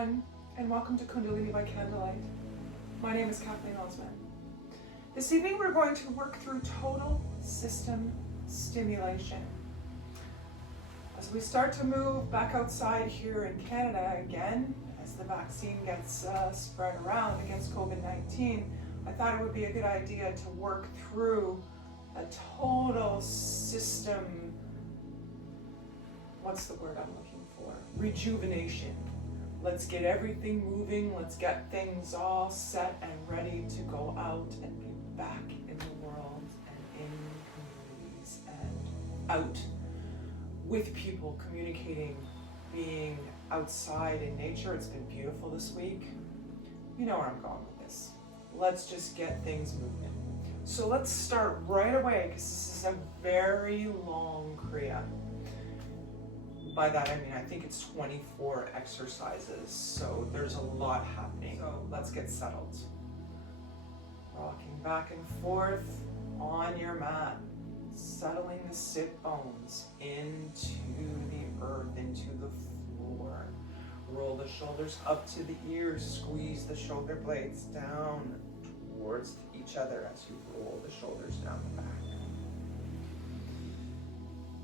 everyone, and welcome to Kundalini by Candlelight. My name is Kathleen Osmond. This evening we're going to work through total system stimulation. As we start to move back outside here in Canada again, as the vaccine gets spread around against COVID-19, I thought it would be a good idea to work through a total system, what's the word I'm looking for? Rejuvenation. Let's get everything moving, let's get things all set and ready to go out and be back in the world and in communities and out with people, communicating, being outside in nature. It's been beautiful this week. You know where I'm going with this. Let's just get things moving. So let's start right away, because this is a very long Kriya. By that I mean I think it's 24 exercises, so there's a lot happening. So let's get settled. Rocking back and forth on your mat, settling the sit bones into the earth, into the floor. Roll the shoulders up to the ears, squeeze the shoulder blades down towards each other as you roll the shoulders down the back.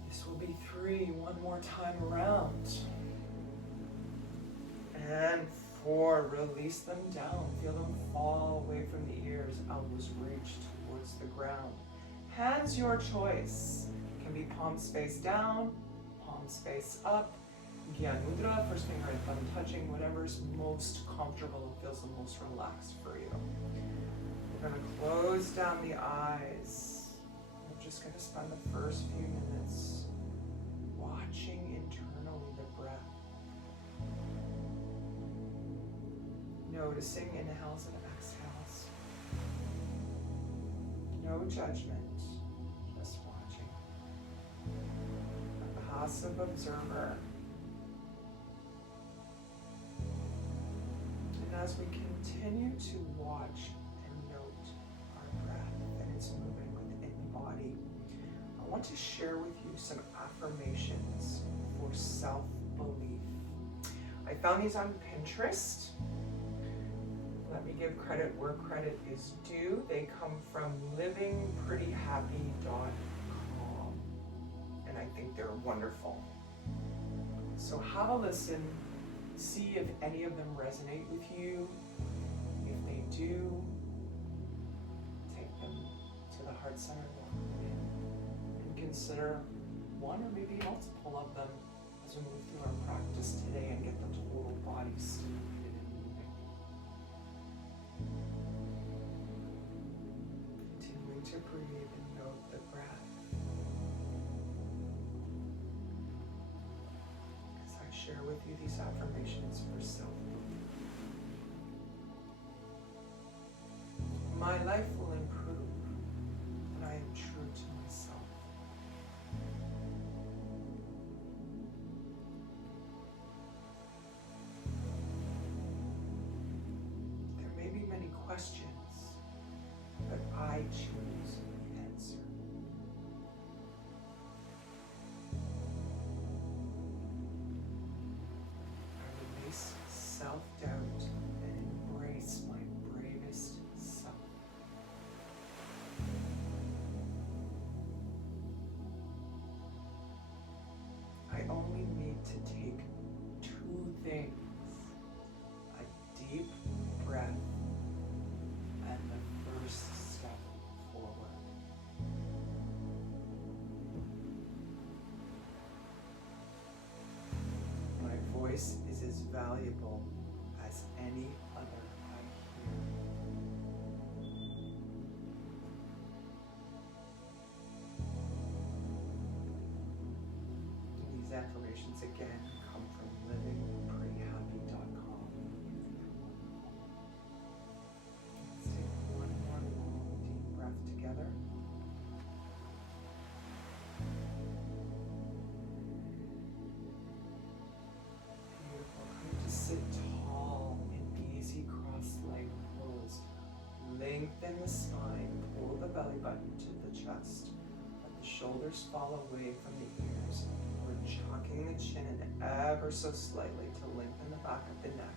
This will be 3, one more time around. And 4, release them down. Feel them fall away from the ears. Elbows reach towards the ground. Hands your choice. It can be palm space down, palm space up. Gyan Mudra, first finger and thumb touching, whatever's most comfortable and feels the most relaxed for you. We're going to close down the eyes. We're just going to spend the first few minutes watching internally the breath. Noticing inhales and exhales. No judgment, just watching. A passive observer. And as we continue to watch and note our breath and it's moving within the body, I want to share with you some affirmations for self-belief. I found these on Pinterest. Let me give credit where credit is due. They come from livingprettyhappy.com, and I think they're wonderful. So have a listen, see if any of them resonate with you. If they do, take them to the heart center within and consider one or maybe multiple of them as we move through our practice today and get the total body stimulated and moving. Continuing to breathe and note the breath. As I share with you these affirmations for self-belief. My life will improve when I am true to myself. There may be many questions, but I choose the answer. I release self-doubt and embrace my bravest self. I only need to take 2 things: a deep breath and the first step forward. My voice is as valuable as any other I hear. These affirmations again come from livingprettyhappy.com. Let's take one more long, deep breath together. Beautiful. Come to sit tall and easy, cross-legged pose. Lengthen the spine, pull the belly button to the chest. Let the shoulders fall away from the ears. We're Chalking the chin ever so slightly to lengthen the back of the neck.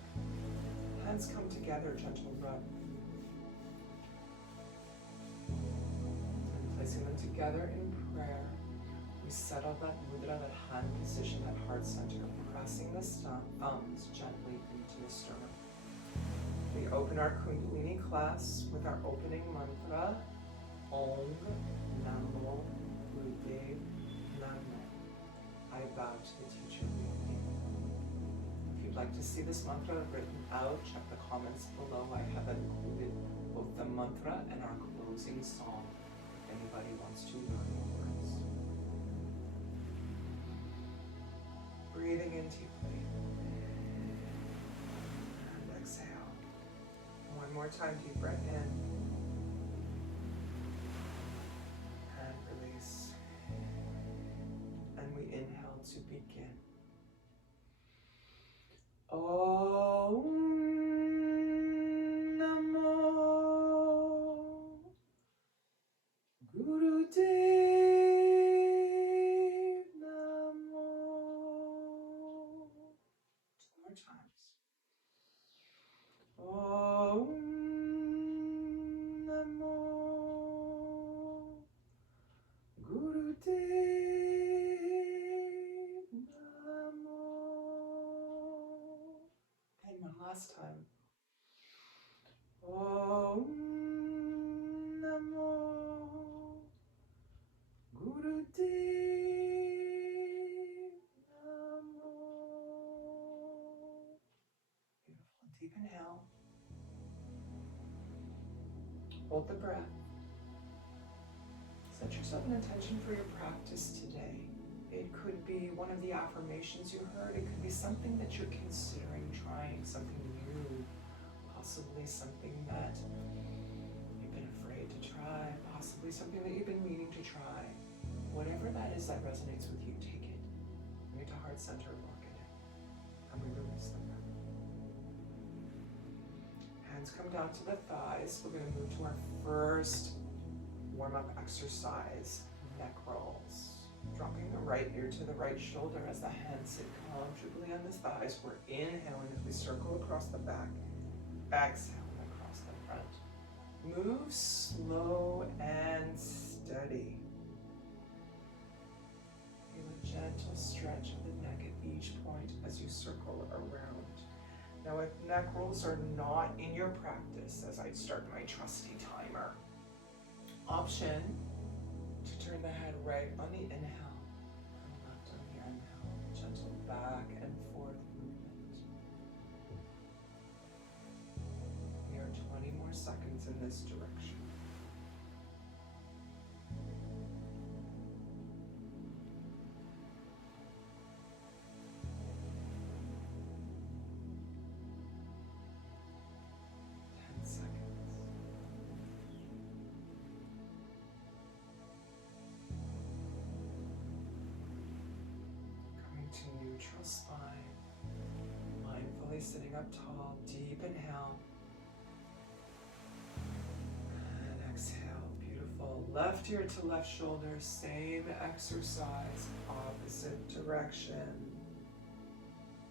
Hands come together, gentle rub. And placing them together in prayer, we settle that mudra, that hand position, that heart center, pressing the thumbs gently into the sternum. We open our Kundalini class with our opening mantra, Om Namo Buddhe Namo. I bow to the teacher with me. If you'd like to see this mantra written out, check the comments below. I have included both the mantra and our closing song if anybody wants to learn the words. Breathing in deeply. And exhale. One more time, deep breath in. And release. And we inhale to begin. Om Namo Gurudev Namo. Two more times. Om Namo Gurudev Namo. And one last time. Om Namo Gurudev Namo. Beautiful. Deep inhale. Hold the breath. Set yourself an intention for your practice today. It could be one of the affirmations you heard. It could be something that you're considering trying, something new, possibly something that you've been afraid to try, possibly something that you've been meaning to try. Whatever that is that resonates with you, take it. Bring it to heart center, lock it in, and we release the breath. Hands come down to the thighs. We're going to move to our first warm-up exercise, neck rolls. Dropping the right ear to the right shoulder as the hands sit comfortably on the thighs. We're inhaling as we circle across the back, exhaling across the front. Move slow and steady. Feel a gentle stretch of the neck at each point as you circle around. Now, if neck rolls are not in your practice, as I start my trusty timer, option to turn the head right on the inhale and left on the inhale. Gentle back and forth movement. We are 20 more seconds in this direction. To neutral spine, mindfully sitting up tall, deep inhale, and exhale, beautiful. Left ear to left shoulder, same exercise, opposite direction.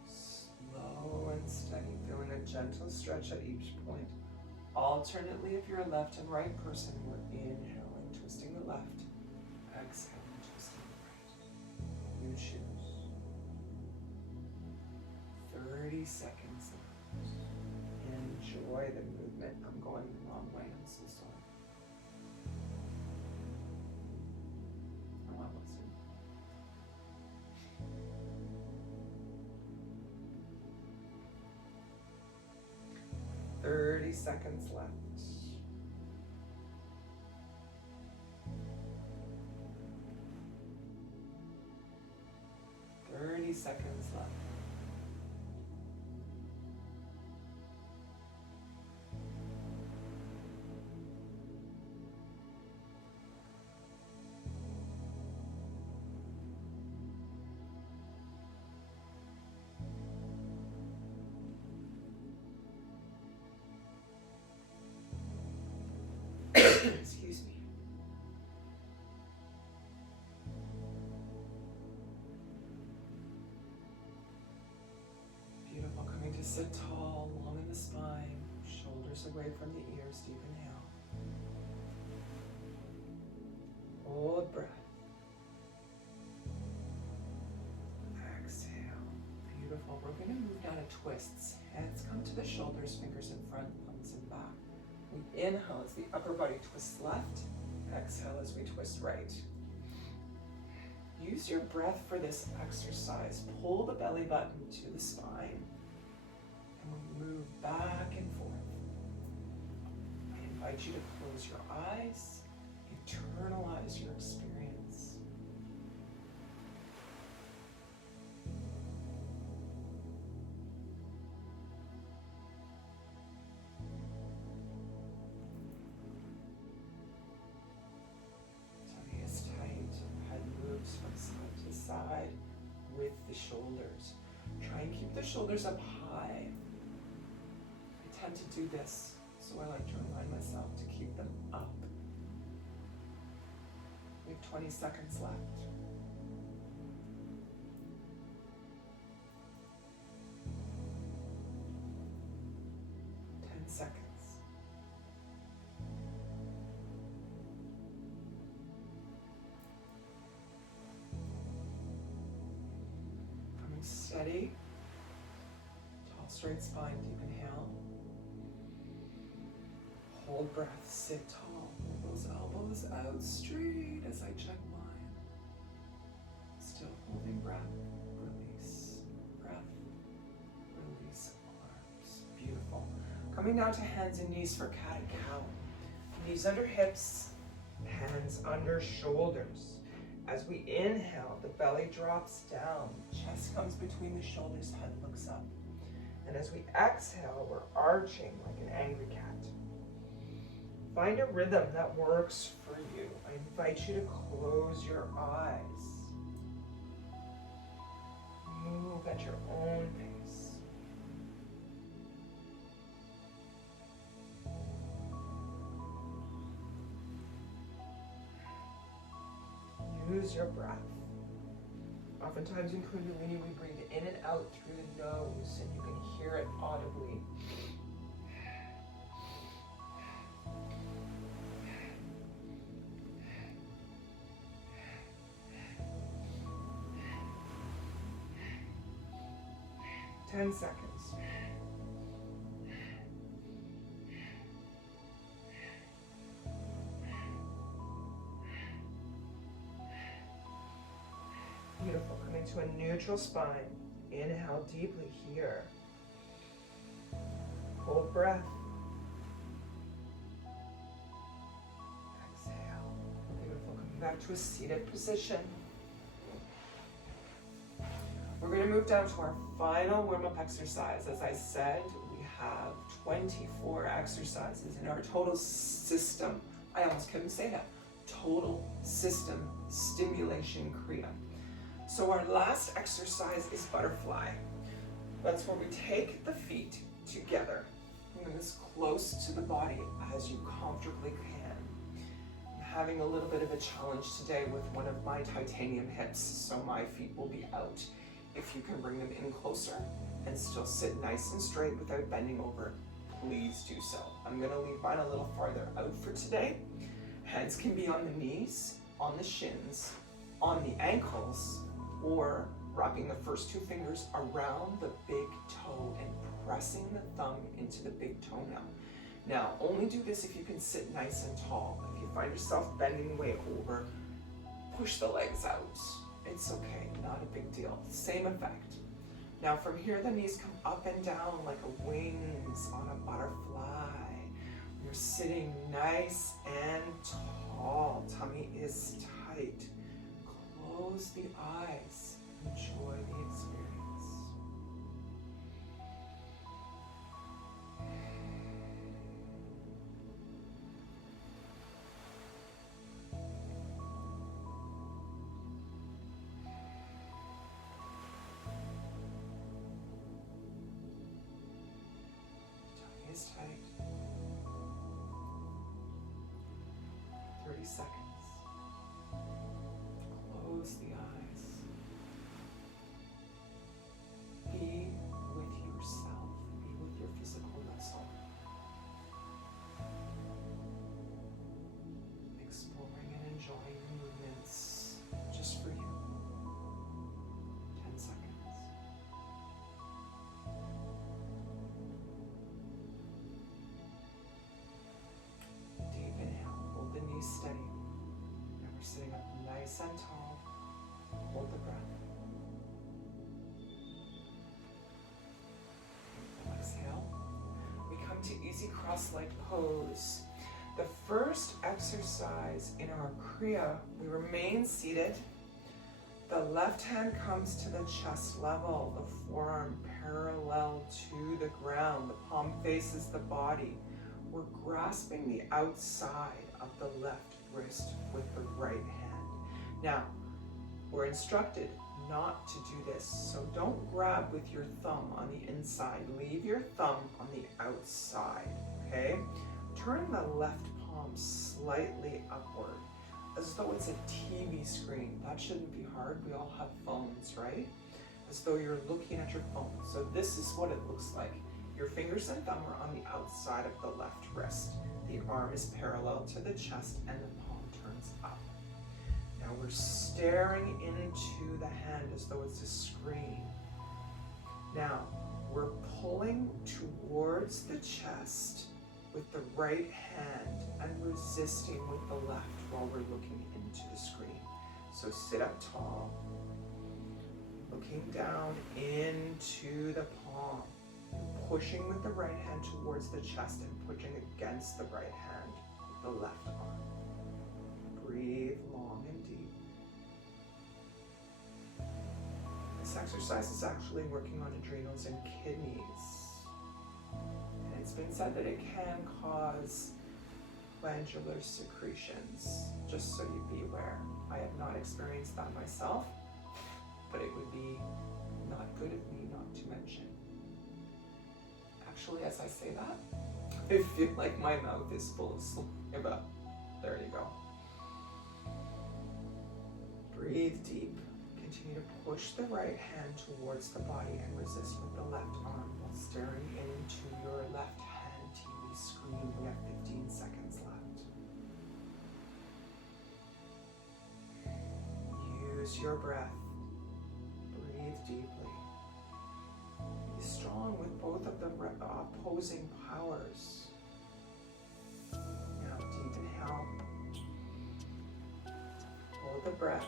Slow and steady, feeling a gentle stretch at each point. Alternately, if you're a left and right person, we're inhaling, twisting the left, exhaling, twisting the right. You choose. 30 seconds left. Enjoy the movement. I'm going the wrong way. I'm so sorry. Oh, I wasn't. "30 seconds left. 30 seconds left. Excuse me. Sit tall, long in the spine, shoulders away from the ears. Deep inhale. Hold breath. Exhale. Beautiful. We're going to move down to twists. Hands come to the shoulders, fingers in front, thumbs in back. We inhale as the upper body twists left. Exhale as we twist right. Use your breath for this exercise. Pull the belly button to the spine. And we move back and forth. I invite you to close your eyes. Internalize your experience. Tummy is tight. Head moves from side to side with the shoulders. Try and keep the shoulders up high. I tend to do this, so I like to remind myself to keep them up. We have 20 seconds left. 10 seconds. Coming steady. Tall, straight spine, deep inhale. Hold breath, sit tall. Those elbows out straight as I check mine. Still holding breath, release, breath, release, arms. Beautiful. Coming down to hands and knees for cat and cow. Knees under hips, hands under shoulders. As we inhale, the belly drops down, chest comes between the shoulders, head looks up. And as we exhale, we're arching like an angry cat. Find a rhythm that works for you. I invite you to close your eyes. Move at your own pace. Use your breath. Oftentimes in Kundalini, we breathe in and out through the nose, and you can hear it audibly. Ten seconds. Beautiful. Coming to a neutral spine. Inhale deeply here. Hold breath. Exhale. Beautiful. Coming back to a seated position. We're going to move down to our final warm-up exercise. As I said, we have 24 exercises in our total system. I almost couldn't say that. Total system stimulation Kriya. So our last exercise is butterfly. That's where we take the feet together. Bring them as close to the body as you comfortably can. I'm having a little bit of a challenge today with one of my titanium hips, so my feet will be out. If you can bring them in closer and still sit nice and straight without bending over, please do so. I'm going to leave mine a little farther out for today. Hands can be on the knees, on the shins, on the ankles, or wrapping the first two fingers around the big toe and pressing the thumb into the big toenail. Now, only do this if you can sit nice and tall. If you find yourself bending way over, push the legs out. It's okay, not a big deal. Same effect. Now from here, the knees come up and down like a wings on a butterfly. You're sitting nice and tall. Tummy is tight. Close the eyes. Enjoy the experience. Tight. 30 seconds. Close the eyes. nice and tall. Hold the breath. Exhale. We come to easy cross-leg pose. The first exercise in our Kriya, we remain seated. The left hand comes to the chest level, the forearm parallel to the ground. The palm faces the body. We're grasping the outside of the left wrist with the right hand. Now, we're instructed not to do this, so don't grab with your thumb on the inside. Leave your thumb on the outside, okay? Turn the left palm slightly upward, as though it's a TV screen. That shouldn't be hard. We all have phones, right? As though you're looking at your phone. So this is what it looks like. Your fingers and thumb are on the outside of the left wrist. The arm is parallel to the chest and the palm turns up. Now we're staring into the hand as though it's a screen. Now we're pulling towards the chest with the right hand and resisting with the left while we're looking into the screen. So sit up tall, looking down into the palm, pushing with the right hand towards the chest and pushing against the right hand with the left arm. Breathe long and deep. This exercise is actually working on adrenals and kidneys. And it's been said that it can cause glandular secretions, just so you be aware. I have not experienced that myself, but it would be not good of me not to mention. Actually, as I say that, I feel like my mouth is full of saliva. There you go. Breathe deep. Continue to push the right hand towards the body and resist with the left arm while staring into your left hand TV screen. We have 15 seconds left. Use your breath. Breathe deeply. Be strong with both of the opposing powers. Now deep inhale. Hold the breath.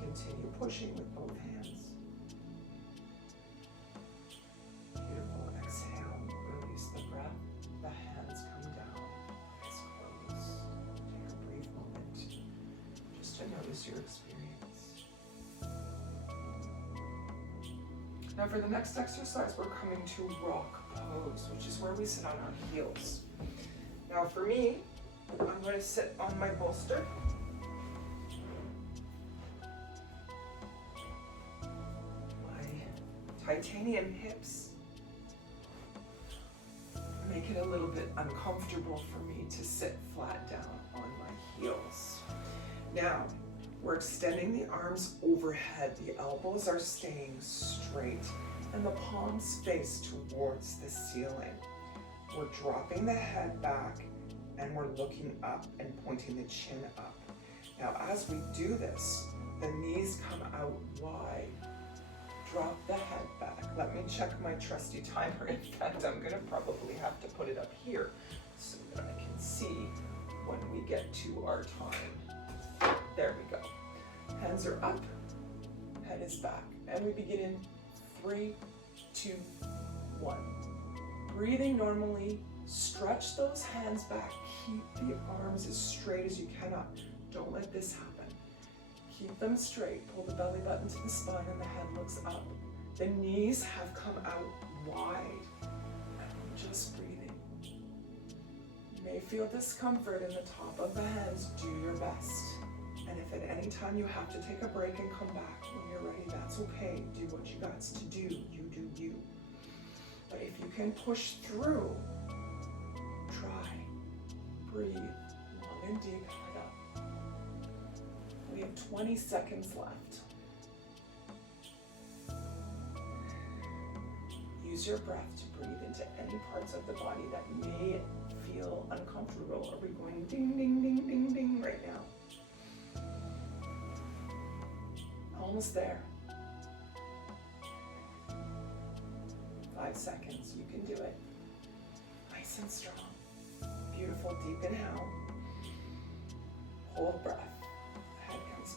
Continue pushing with both hands. Beautiful. Exhale. Release the breath. The hands come down. Eyes close. Take a brief moment just to notice your experience. Now for the next exercise, we're coming to rock pose, which is where we sit on our heels. Now for me, I'm going to sit on my bolster. Titanium hips make it a little bit uncomfortable for me to sit flat down on my heels. Now, we're extending the arms overhead. The elbows are staying straight and the palms face towards the ceiling. We're dropping the head back and we're looking up and pointing the chin up. Now, as we do this, the knees come out wide. Drop the head back. Let me check my trusty timer. In fact, I'm gonna probably have to put it up here so that I can see when we get to our time. There we go. Hands are up, head is back. And we begin in 3, 2, 1. Breathing normally, stretch those hands back. Keep the arms as straight as you cannot. Don't let this happen. Keep them straight. Pull the belly button to the spine and the head looks up. The knees have come out wide. And we're just breathing. You may feel discomfort in the top of the hands. Do your best. And if at any time you have to take a break and come back when you're ready, that's okay. Do what you got to do. You do you. But if you can push through, try. Breathe. Long and deep. Head up. We have 20 seconds left. Use your breath to breathe into any parts of the body that may feel uncomfortable. Are we going ding, ding, ding, ding, ding right now? Almost there. 5 seconds. You can do it. Nice and strong. Beautiful. Deep inhale. Hold breath. Head comes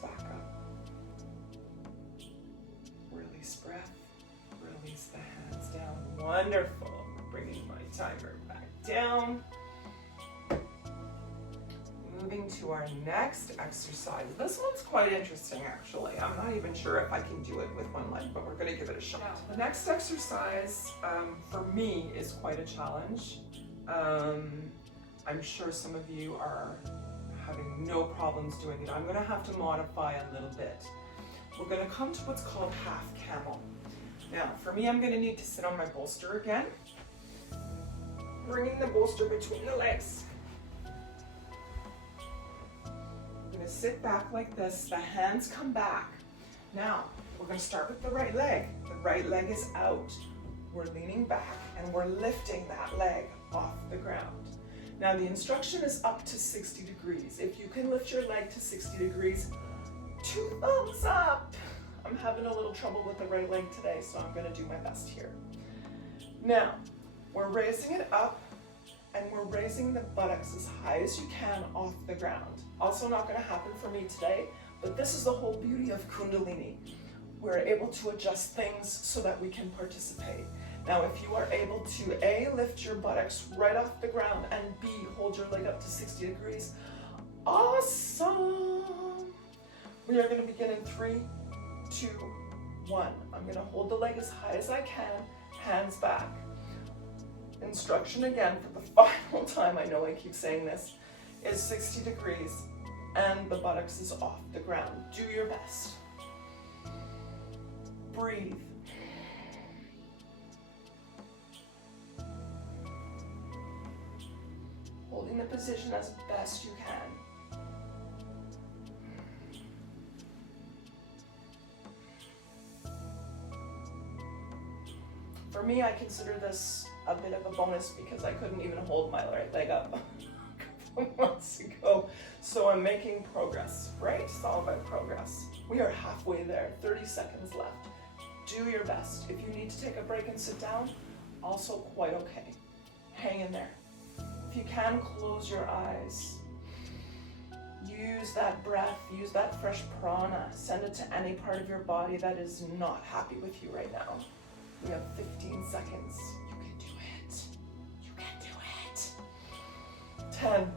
Wonderful. Bringing my timer back down. Moving to our next exercise. This one's quite interesting, actually. I'm not even sure if I can do it with one leg, but we're going to give it a shot. The next exercise for me is quite a challenge. I'm sure some of you are having no problems doing it. I'm going to have to modify a little bit. We're going to come to what's called half camel. Now, for me, I'm going to need to sit on my bolster again, bringing the bolster between the legs. I'm going to sit back like this. The hands come back. Now, we're going to start with the right leg. The right leg is out. We're leaning back and we're lifting that leg off the ground. Now, the instruction is up to 60 degrees. If you can lift your leg to 60 degrees, 2 thumbs up. I'm having a little trouble with the right leg today, so I'm going to do my best here. Now, we're raising it up, and we're raising the buttocks as high as you can off the ground. Also not going to happen for me today, but this is the whole beauty of Kundalini. We're able to adjust things so that we can participate. Now, if you are able to A, lift your buttocks right off the ground, and B, hold your leg up to 60 degrees, awesome! We are going to begin in 3, 2, 1. I'm going to hold the leg as high as I can, hands back. Instruction again for the final time, I know I keep saying this, is 60 degrees and the buttocks is off the ground. Do your best. Breathe. Holding the position as best you can. For me, I consider this a bit of a bonus because I couldn't even hold my right leg up a couple months ago. So I'm making progress, right? It's all about progress. We are halfway there, 30 seconds left. Do your best. If you need to take a break and sit down, also quite okay. Hang in there. If you can, close your eyes. Use that breath, use that fresh prana. Send it to any part of your body that is not happy with you right now. We have 15 seconds. You can do it. You can do it. 10.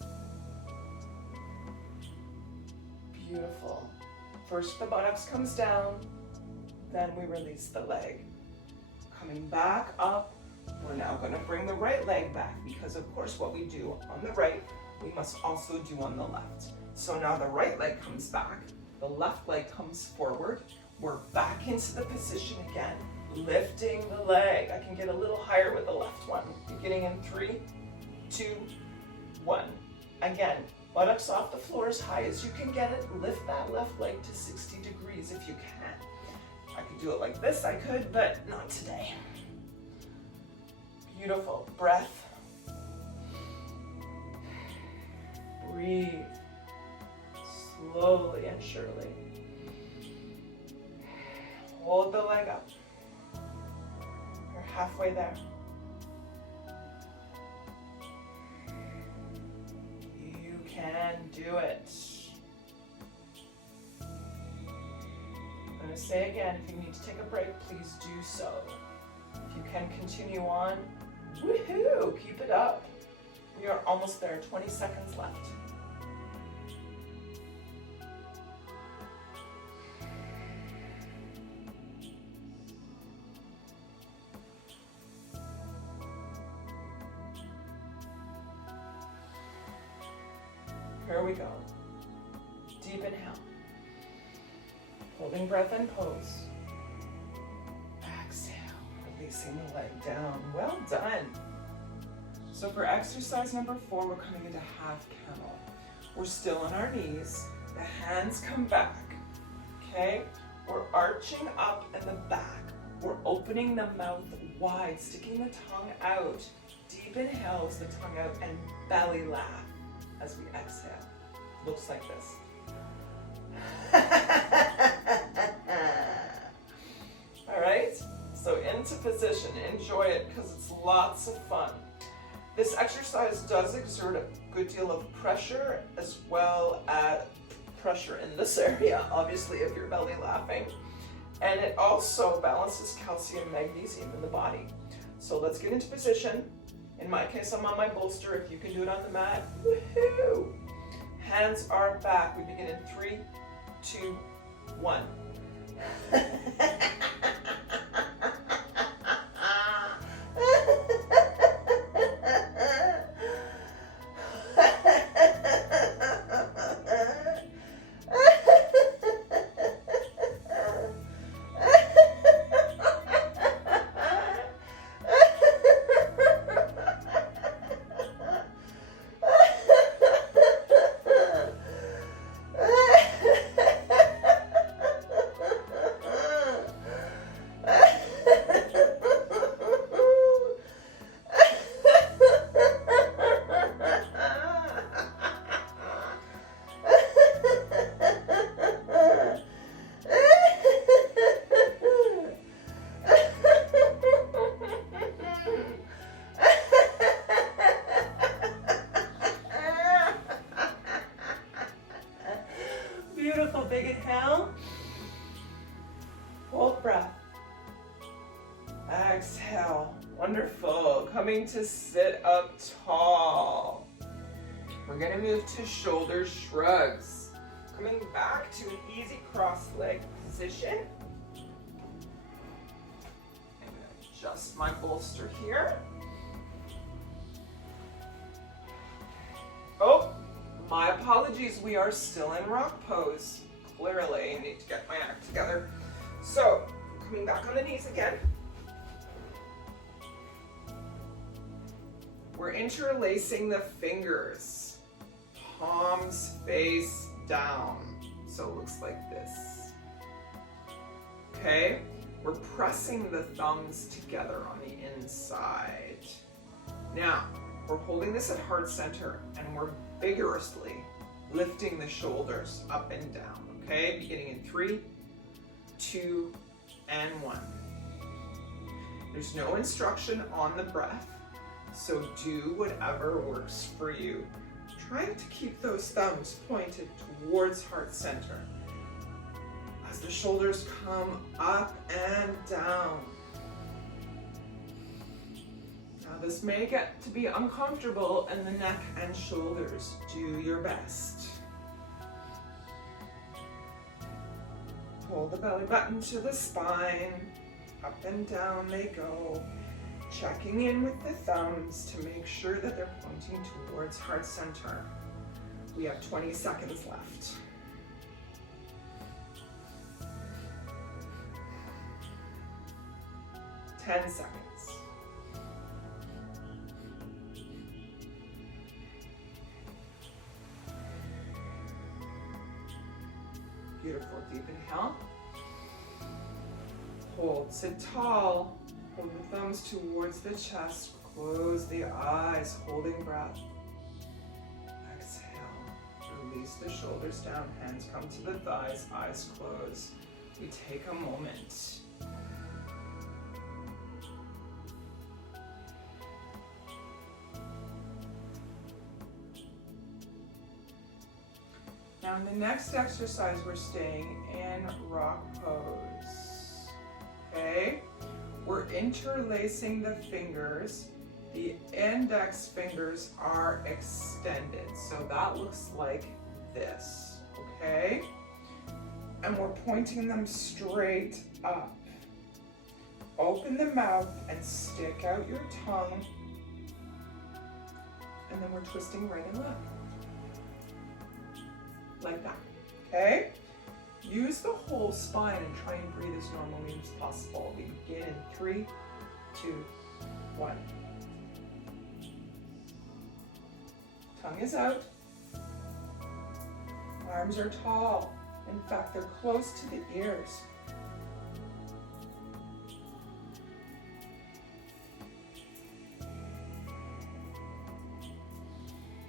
9. Beautiful. First the buttocks comes down, then we release the leg. Coming back up, we're now going to bring the right leg back because of course what we do on the right, we must also do on the left. So now the right leg comes back. The left leg comes forward. We're back into the position again, lifting the leg. I can get a little higher with the left one. Beginning in 3, 2, 1. Again, buttocks off the floor as high as you can get it. Lift that left leg to 60 degrees if you can. I could do it like this, I could, but not today. Beautiful. Breath. Breathe. Slowly and surely. Hold the leg up. You're halfway there. You can do it. I'm going to say again, if you need to take a break, please do so. If you can continue on, woohoo, keep it up. We are almost there, 20 seconds left. Here we go. Deep inhale. Holding breath and pose. Exhale, releasing the leg down. Well done. So for exercise number 4, we're coming into half camel. We're still on our knees. The hands come back, okay? We're arching up in the back. We're opening the mouth wide, sticking the tongue out. Deep inhales the tongue out and belly laugh as we exhale. Looks like this. All right, so into position. Enjoy it because it's lots of fun. This exercise does exert a good deal of pressure as well as pressure in this area, obviously, if you're belly laughing. And it also balances calcium and magnesium in the body. So let's get into position. In my case, I'm on my bolster. If you can do it on the mat, woohoo! Hands are back. We begin in 3, 2, 1. Beautiful, big inhale. Hold breath. Exhale. Wonderful. Coming to sit up tall. We're going to move to shoulder shrugs. Coming back to an easy cross leg position. I'm going to adjust my bolster here. Oh, my apologies. We are still in rock pose. Clearly, I need to get my act together. So, coming back on the knees again. We're interlacing the fingers. Palms face down. So it looks like this. Okay? We're pressing the thumbs together on the inside. Now, we're holding this at heart center and we're vigorously lifting the shoulders up and down. Okay? Beginning in 3, 2, and 1. There's no instruction on the breath, so do whatever works for you. Trying to keep those thumbs pointed towards heart center as the shoulders come up and down. Now this may get to be uncomfortable in the neck and shoulders. Do your best. Pull the belly button to the spine. Up and down they go. Checking in with the thumbs to make sure that they're pointing towards heart center. We have 20 seconds left. Ten seconds. Beautiful, deep inhale. Hold, sit tall. Hold the thumbs towards the chest. Close the eyes, holding breath. Exhale. Release the shoulders down. Hands come to the thighs, eyes close. We take a moment. Now in the next exercise, we're staying in rock pose. Okay? We're interlacing the fingers. The index fingers are extended. So that looks like this, okay? And we're pointing them straight up. Open the mouth and stick out your tongue. And then we're twisting right and left. Like that, okay? Use the whole spine and try and breathe as normally as possible. We begin in 3, 2, 1. Tongue is out. Arms are tall. In fact, they're close to the ears.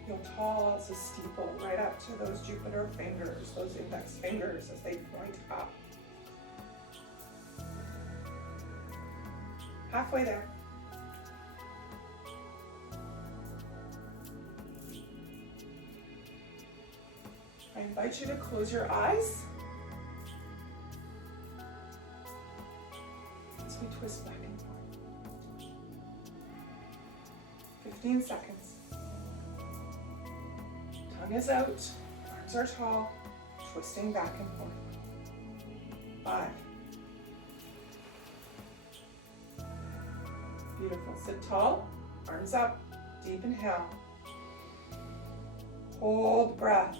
Feel tall as a steeple, right up to those Jupiter fingers, those index fingers as they point up. Halfway there. I invite you to close your eyes twist back and forth. 15 seconds. Tongue is out, arms are tall, twisting back and forth. 5. Beautiful. Sit tall, arms up, deep inhale. Hold breath.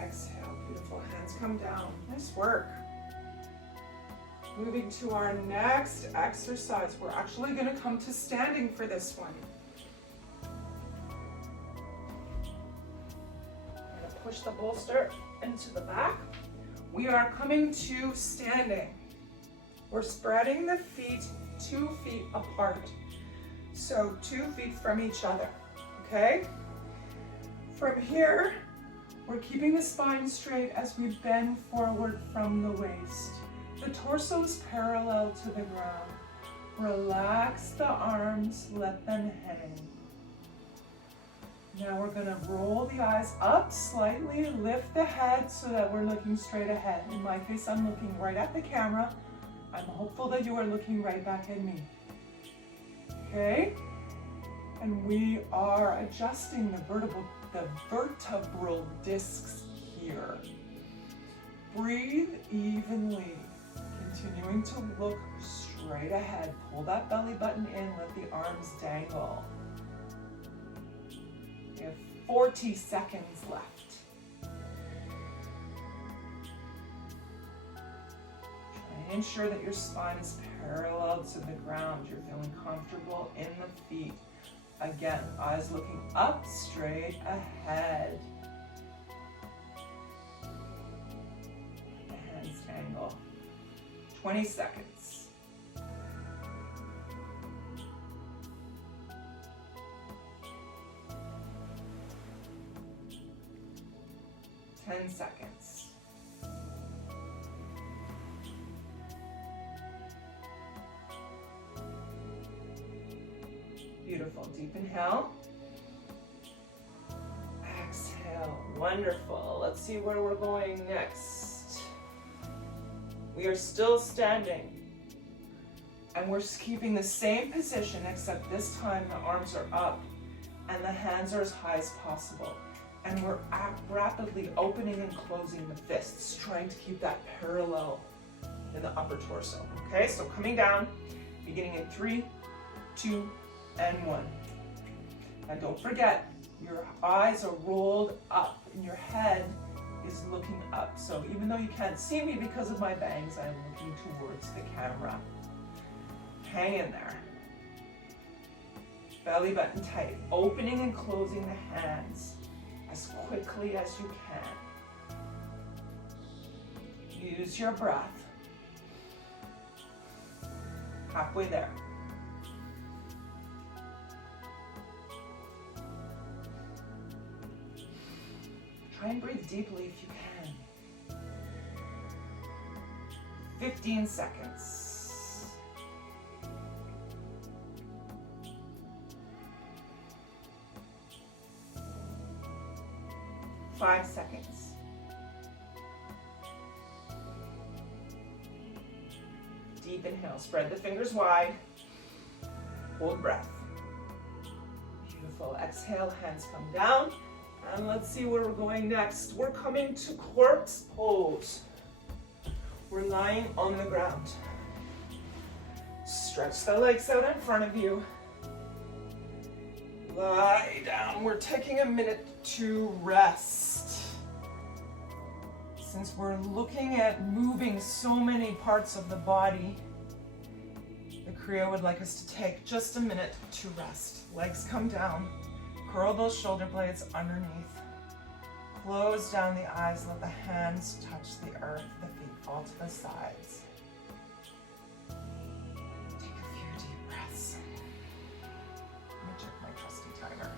Exhale, beautiful. Hands come down. Nice work. Moving to our next exercise. We're actually going to come to standing for this one. I'm going to push the bolster into the back. We are coming to standing. We're spreading the feet 2 feet apart. So 2 feet from each other, okay? From here, we're keeping the spine straight as we bend forward from the waist. The torso is parallel to the ground. Relax the arms, let them hang. Now we're gonna roll the eyes up slightly, lift the head so that we're looking straight ahead. In my case, I'm looking right at the camera. I'm hopeful that you are looking right back at me. Okay? And we are adjusting the vertebral discs here. Breathe evenly, continuing to look straight ahead. Pull that belly button in, let the arms dangle. We have 40 seconds left. Ensure that your spine is parallel to the ground. You're feeling comfortable in the feet. Again, eyes looking up, straight ahead. The hands dangle. 20 seconds. Ten seconds. Beautiful. Deep inhale. Exhale. Wonderful. Let's see where we're going next. We are still standing. And we're keeping the same position, except this time the arms are up and the hands are as high as possible. And we're rapidly opening and closing the fists, trying to keep that parallel in the upper torso. Okay, so coming down, beginning in 3, 2, and 1. Now don't forget, your eyes are rolled up and your head is looking up. So even though you can't see me because of my bangs, I'm looking towards the camera. Hang in there. Belly button tight. Opening and closing the hands as quickly as you can. Use your breath. Halfway there. Try and breathe deeply if you can. 15 seconds. 5 seconds. Deep inhale. Spread the fingers wide. Hold breath. Beautiful. Exhale. Hands come down. And let's see where we're going next. We're coming to corpse pose. We're lying on the ground. Stretch the legs out in front of you. Lie down. We're taking a minute to rest. Since we're looking at moving so many parts of the body, the Kriya would like us to take just a minute to rest. Legs come down. Curl those shoulder blades underneath. Close down the eyes. Let the hands touch the earth. The feet fall to the sides. Take a few deep breaths. Let me check my trusty timer.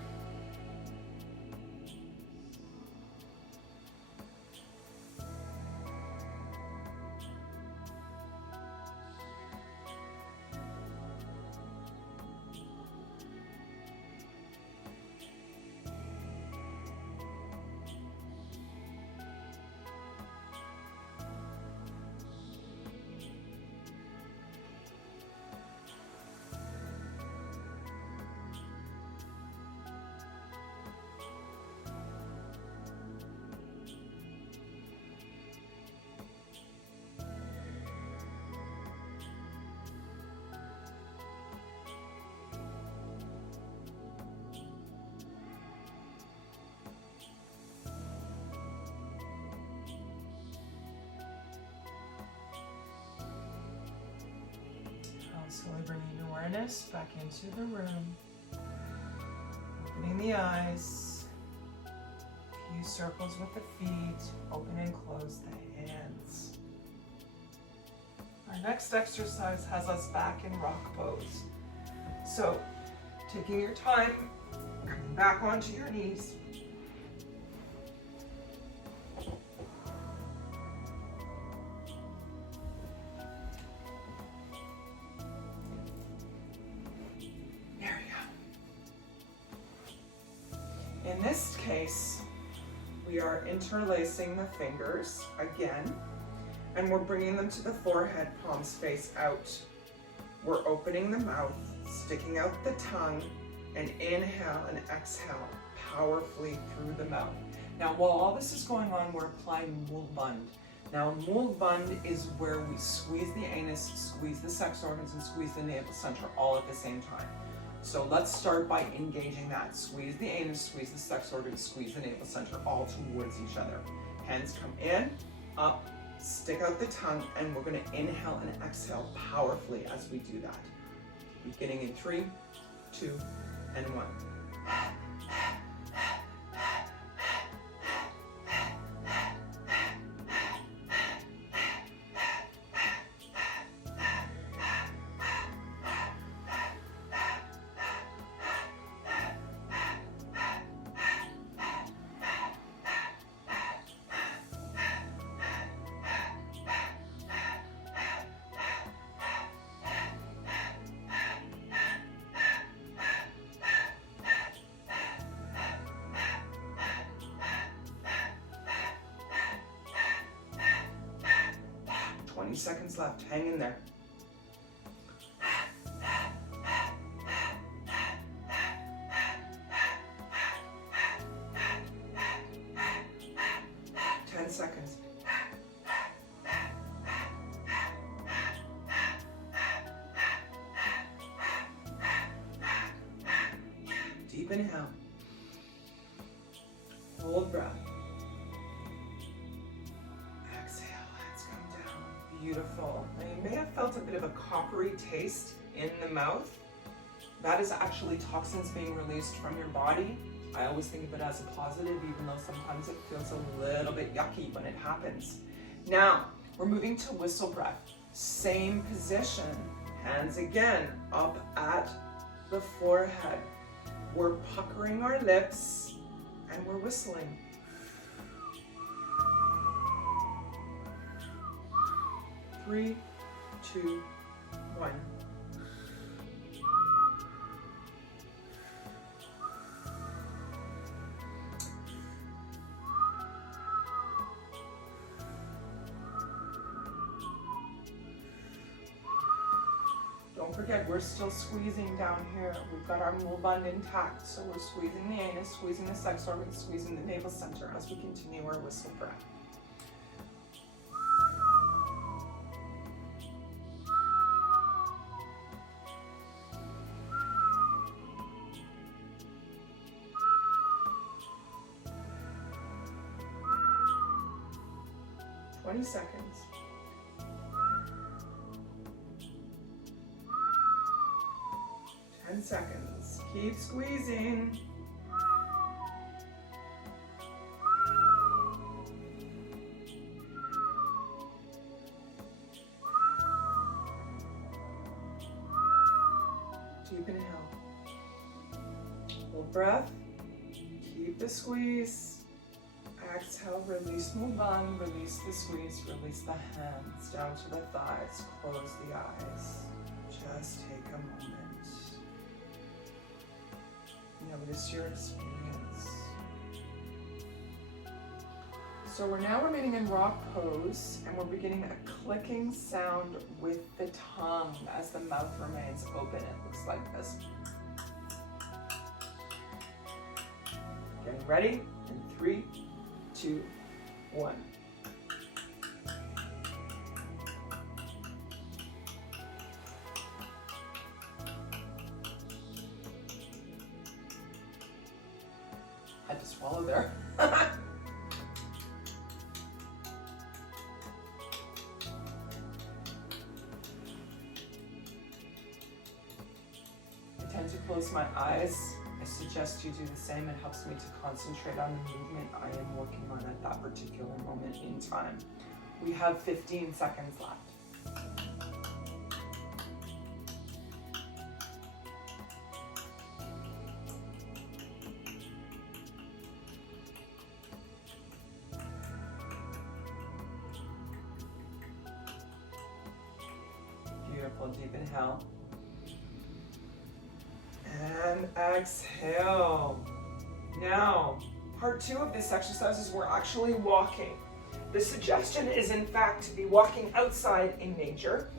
awareness back into the room. Opening the eyes. A few circles with the feet. Open and close the hands. Our next exercise has us back in rock pose. So, taking your time, coming back onto your knees. There we go. In this case, we are interlacing the fingers again, and we're bringing them to the forehead, palms face out. We're opening the mouth, sticking out the tongue, and inhale and exhale powerfully through the mouth. Now, while all this is going on, we're applying Mul Band. Now, Mul Band is where we squeeze the anus, squeeze the sex organs, and squeeze the navel center all at the same time. So let's start by engaging that. Squeeze the anus, squeeze the sex organs, squeeze the navel center, all towards each other. Hands come in, up, stick out the tongue, and we're going to inhale and exhale powerfully as we do that. Beginning in 3, 2, and 1. 20 seconds left. Hang in there. Seconds. Deep inhale. Hold breath. Exhale, hands come down. Beautiful. Now you may have felt a bit of a coppery taste in the mouth. That is actually toxins being released from your body. I always think of it as a positive, even though sometimes it feels a little bit yucky when it happens. Now, we're moving to whistle breath. Same position. Hands again up at the forehead. We're puckering our lips and we're whistling. 3, 2, 1. Don't forget, we're still squeezing down here. We've got our Mul Band intact, so we're squeezing the anus, squeezing the sex organs, squeezing the navel center as we continue our whistle breath. Seconds. 10 seconds. Keep squeezing. Deep inhale. Hold breath. Keep the squeeze. Exhale, release Mul Band, release the squeeze, release the hands down to the thighs, close the eyes. Just take a moment. Notice your experience. So we're now remaining in rock pose, and we're beginning a clicking sound with the tongue as the mouth remains open. It looks like this. Getting ready in 3, 2, 1. Had to swallow there. close my eyes, I suggest you do the same. It helps me to concentrate on the movement I am working on at that particular moment in time. We have 15 seconds left. Beautiful, deep inhale. And exhale. Now, part 2 of this exercise is we're actually walking. The suggestion is, in fact, to be walking outside in nature.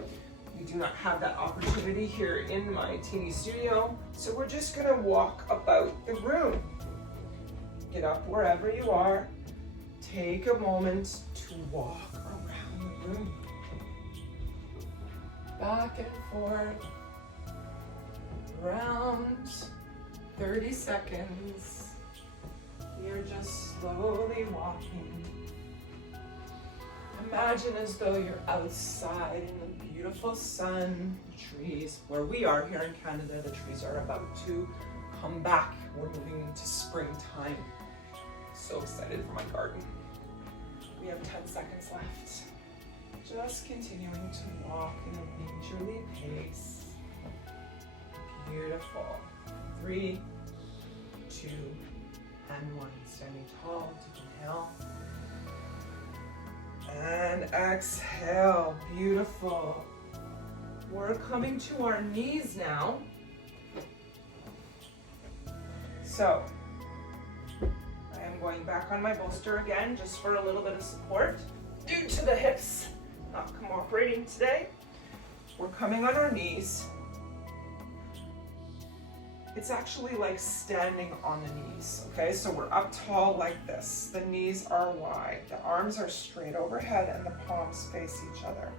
We do not have that opportunity here in my teeny studio, so we're just gonna walk about the room. Get up wherever you are. Take a moment to walk around the room. Back and forth. Around 30 seconds. You're just slowly walking. Imagine as though you're outside in the beautiful sun, trees. Where we are here in Canada, the trees are about to come back. We're moving into springtime. So excited for my garden. We have 10 seconds left. Just continuing to walk in a leisurely pace. Beautiful. 3, 2, and 1. Standing tall, deep inhale. And exhale. Beautiful. We're coming to our knees now. So, I am going back on my bolster again, just for a little bit of support. Due to the hips not cooperating today, we're coming on our knees. It's actually like standing on the knees, okay? So we're up tall like this. The knees are wide. The arms are straight overhead and the palms face each other.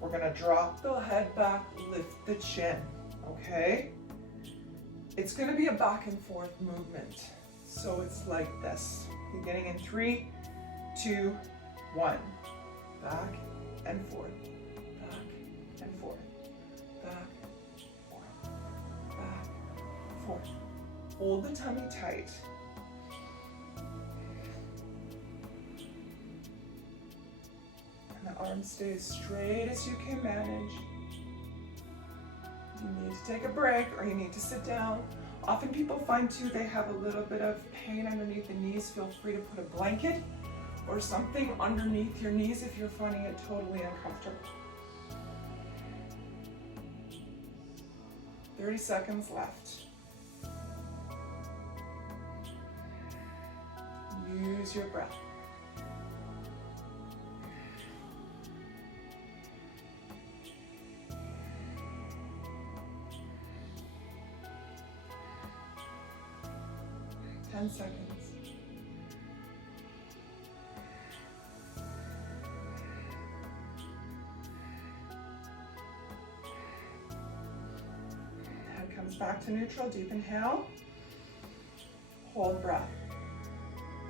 We're gonna drop the head back, lift the chin, okay? It's gonna be a back and forth movement. So it's like this. Beginning in 3, 2, 1. Back and forth, back and forth, back, forth, back, forth. Hold the tummy tight. And the arms stay as straight as you can manage. You need to take a break or you need to sit down. Often people find too they have a little bit of pain underneath the knees. Feel free to put a blanket or something underneath your knees if you're finding it totally uncomfortable. 30 seconds left. Use your breath. Ten seconds. Head comes back to neutral, deep inhale. Hold breath.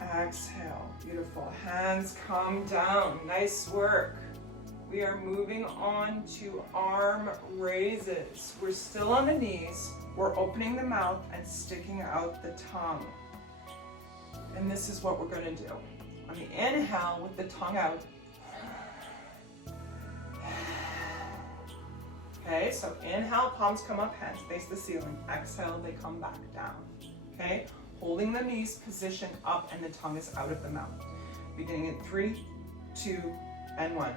Exhale, beautiful. Hands come down, nice work. We are moving on to arm raises. We're still on the knees. We're opening the mouth and sticking out the tongue. And this is what we're gonna do. On the inhale with the tongue out. Okay, so inhale, palms come up, hands face the ceiling. Exhale, they come back down. Okay, holding the knees positioned up and the tongue is out of the mouth. Beginning in 3, 2, and 1.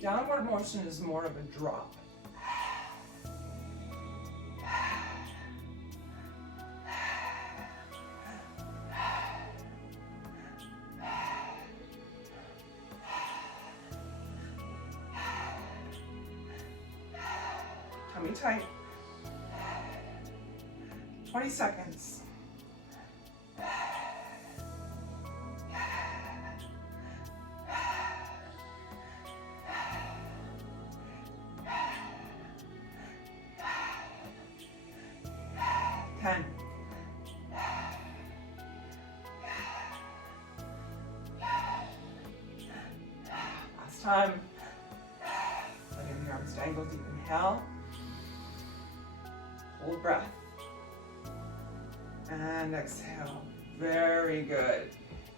Downward motion is more of a drop. Tummy tight. 20 seconds. 10, time. Letting the arms dangle, deep inhale. Hold breath. And exhale. Very good.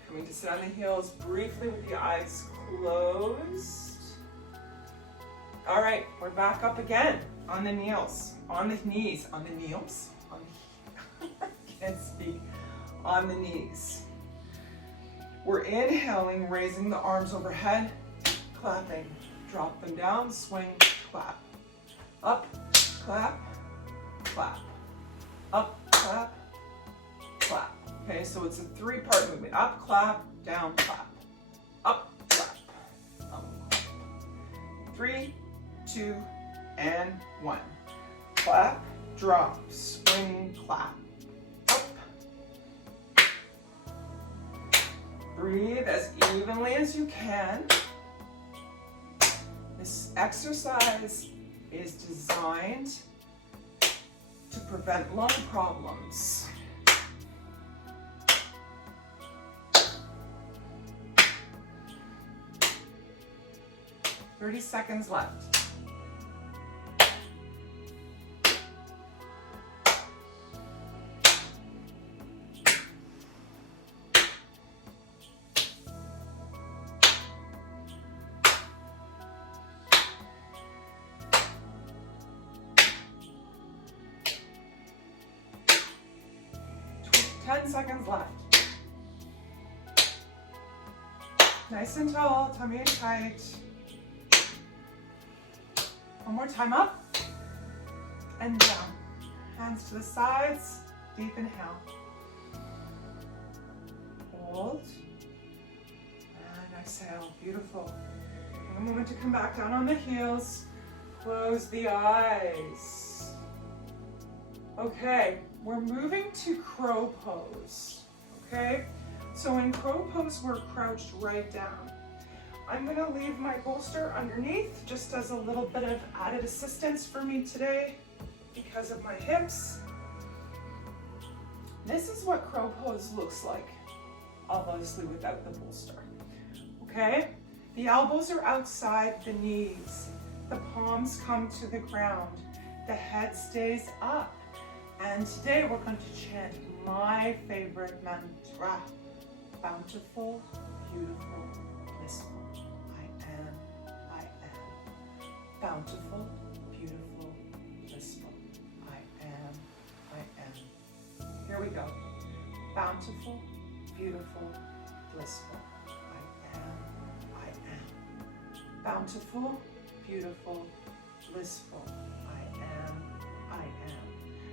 Coming to sit on the heels briefly with the eyes closed. All right, we're back up again on the knees, on the knees, on the knees, on the, can't speak, on the knees. We're inhaling, raising the arms overhead, clapping, drop them down, swing, clap, up, clap, clap, up, clap, clap. Okay, so it's a 3-part movement. Up, clap, down, clap. Up, clap. Up, clap. 3, 2, and 1. Clap, drop, swing, clap. Up. Breathe as evenly as you can. This exercise is designed to prevent lung problems. 30 seconds left. Ten seconds left. Nice and tall, tummy in tight. One more time, up and down. Hands to the sides, deep inhale. Hold and exhale, beautiful. Take a moment to come back down on the heels. Close the eyes. Okay, we're moving to crow pose, okay? So in crow pose, we're crouched right down. I'm gonna leave my bolster underneath just as a little bit of added assistance for me today because of my hips. This is what crow pose looks like, obviously without the bolster, okay? The elbows are outside the knees. The palms come to the ground. The head stays up. And today we're going to chant my favorite mantra, bountiful, beautiful, blissful. I am, I am. Bountiful, beautiful, blissful. I am, I am. Here we go. Bountiful, beautiful, blissful. I am, I am. Bountiful, beautiful, blissful. I am, I am.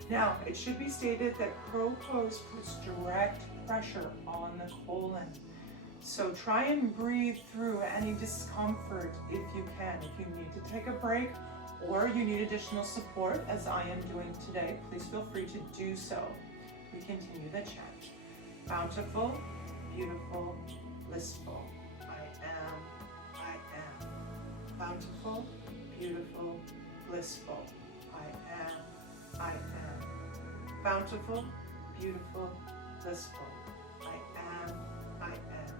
Now, it should be stated that crow pose puts direct pressure on the colon. So try and breathe through any discomfort if you can. If you need to take a break or you need additional support, as I am doing today, please feel free to do so. We continue the chant. Bountiful, beautiful, blissful. I am, I am. Bountiful, beautiful, blissful. I am, I am. Bountiful, beautiful, blissful. I am, I am.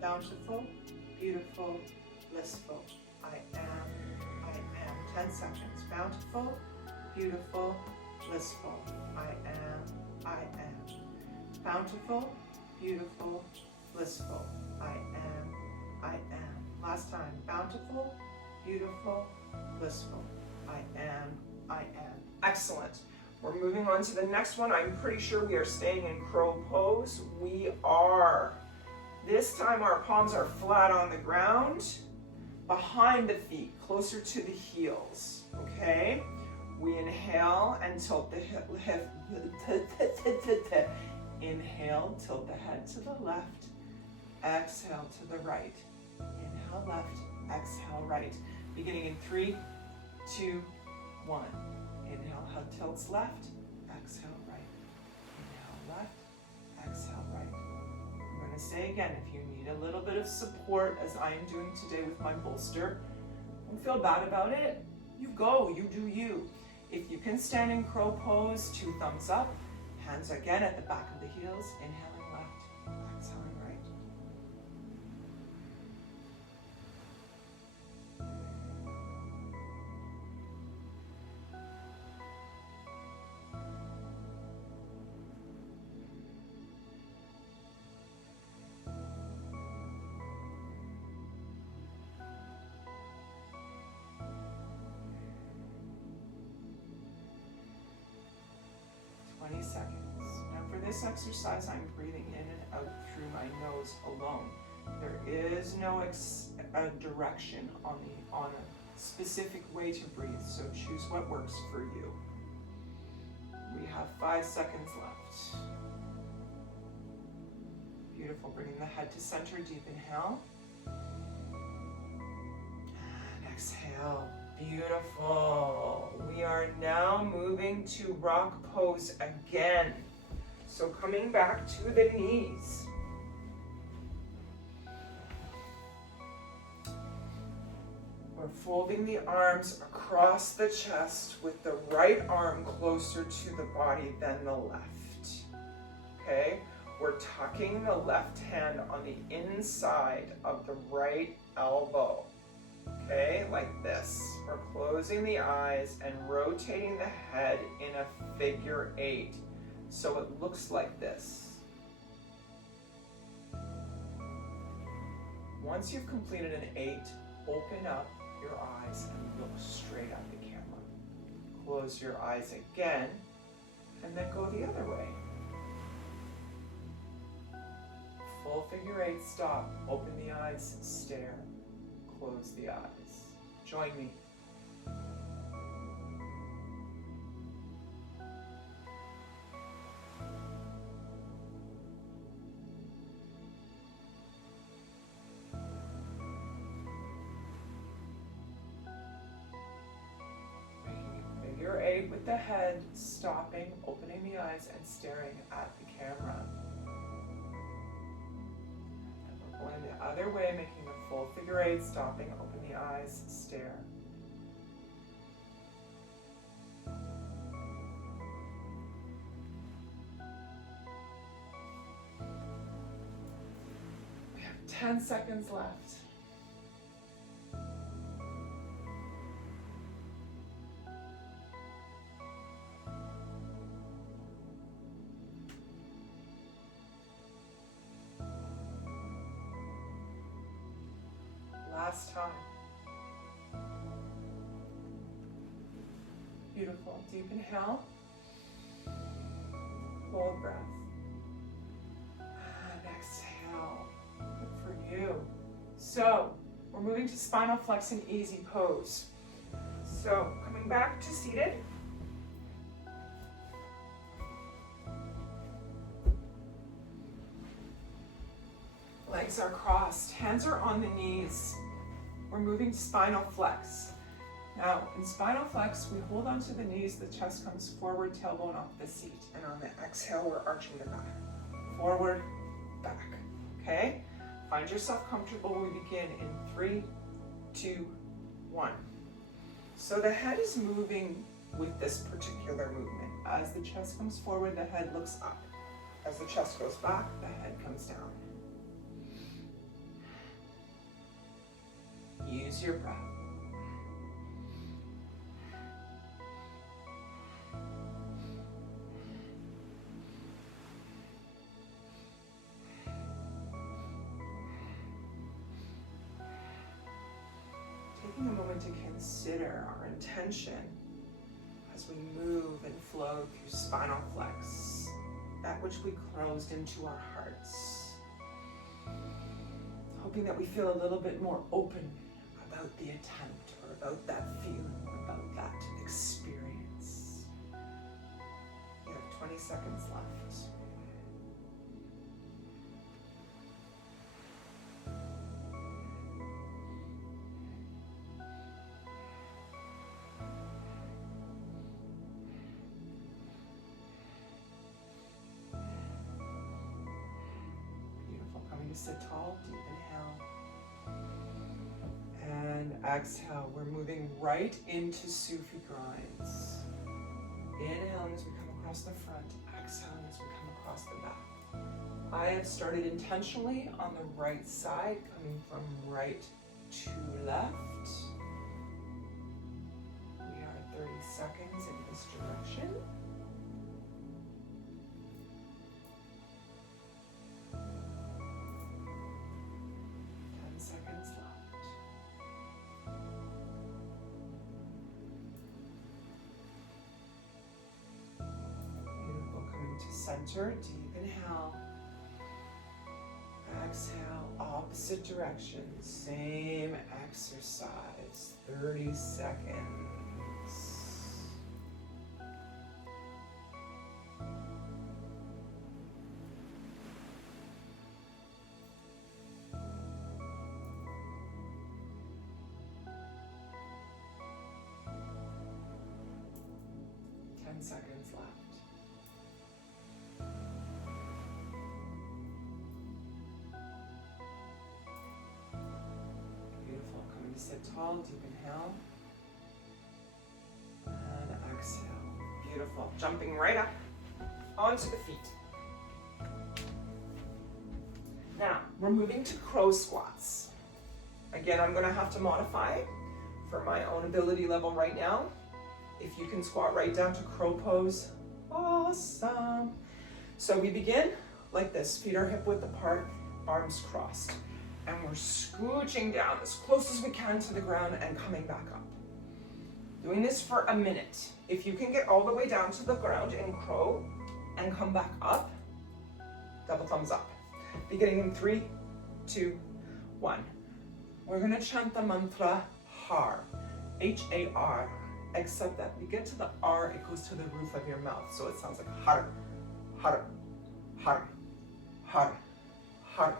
Bountiful, beautiful, blissful. I am, I am. 10 seconds. Bountiful, beautiful, blissful. I am, I am. Bountiful, beautiful, blissful. I am, I am. Last time. Bountiful, beautiful, blissful. I am, I am. Excellent. We're moving on to the next one. I'm pretty sure we are staying in crow pose. We are. This time our palms are flat on the ground, behind the feet, closer to the heels, okay? We inhale and tilt the hip. Inhale, tilt the head to the left. Exhale to the right. Inhale left, exhale right. Beginning in 3, 2, 1. Inhale, head tilts left, exhale right. Inhale left, exhale right. I'm going to say again, if you need a little bit of support, as I am doing today with my bolster, don't feel bad about it. You go, you do you. If you can stand in crow pose, 2 thumbs up. Hands again at the back of the heels. Inhaling left, exhaling right. this exercise, I'm breathing in and out through my nose alone. There is no direction on a specific way to breathe, so choose what works for you. We have 5 seconds left. Beautiful. Bringing the head to center. Deep inhale. And exhale. Beautiful. We are now moving to rock pose again. So coming back to the knees. We're folding the arms across the chest with the right arm closer to the body than the left. Okay? We're tucking the left hand on the inside of the right elbow. Okay? Like this. We're closing the eyes and rotating the head in a figure 8. So it looks like this. Once you've completed an 8, open up your eyes and look straight at the camera. Close your eyes again and then go the other way. Full figure 8, stop, open the eyes, stare, close the eyes. Join me. Figure 8 with the head, stopping, opening the eyes, and staring at the camera. And we're going the other way, making a full figure 8, stopping, open the eyes, stare. We have 10 seconds left. Last time. Beautiful. Deep inhale. Hold breath. And exhale. Good for you. So, we're moving to spinal flex and easy pose. So, coming back to seated. Legs are crossed. Hands are on the knees. We're moving to spinal flex. Now, in spinal flex, we hold onto the knees, the chest comes forward, tailbone off the seat. And on the exhale, we're arching the back. Forward, back. Okay? Find yourself comfortable. We begin in 3, 2, 1. So the head is moving with this particular movement. As the chest comes forward, the head looks up. As the chest goes back, the head comes down. Use your breath. Taking a moment to consider our intention as we move and flow through spinal flex, that which we closed into our hearts. Hoping that we feel a little bit more open about the attempt, or about that feeling, or about that experience. You have 20 seconds left. Beautiful. Coming to sit tall, deep inhale. And exhale, we're moving right into Sufi grinds. Inhaling as we come across the front, exhaling as we come across the back. I have started intentionally on the right side, coming from right to left. We are 30 seconds in this direction. 10 seconds left. center, deep inhale. Exhale, opposite direction, same exercise, 30 seconds. 10 seconds left. Beautiful. Coming to sit tall, deep inhale. And exhale. Beautiful. Jumping right up onto the feet. Now, we're moving to crow squats. Again, I'm going to have to modify for my own ability level right now. If you can squat right down to crow pose, awesome. So we begin like this, feet are hip width apart, arms crossed. And we're scooching down as close as we can to the ground and coming back up. Doing this for a minute. If you can get all the way down to the ground in crow and come back up, double thumbs up. Beginning in 3, 2, 1. We're gonna chant the mantra HAR, H-A-R, except that we get to the R, it goes to the roof of your mouth. So it sounds like har, har, har, har, har,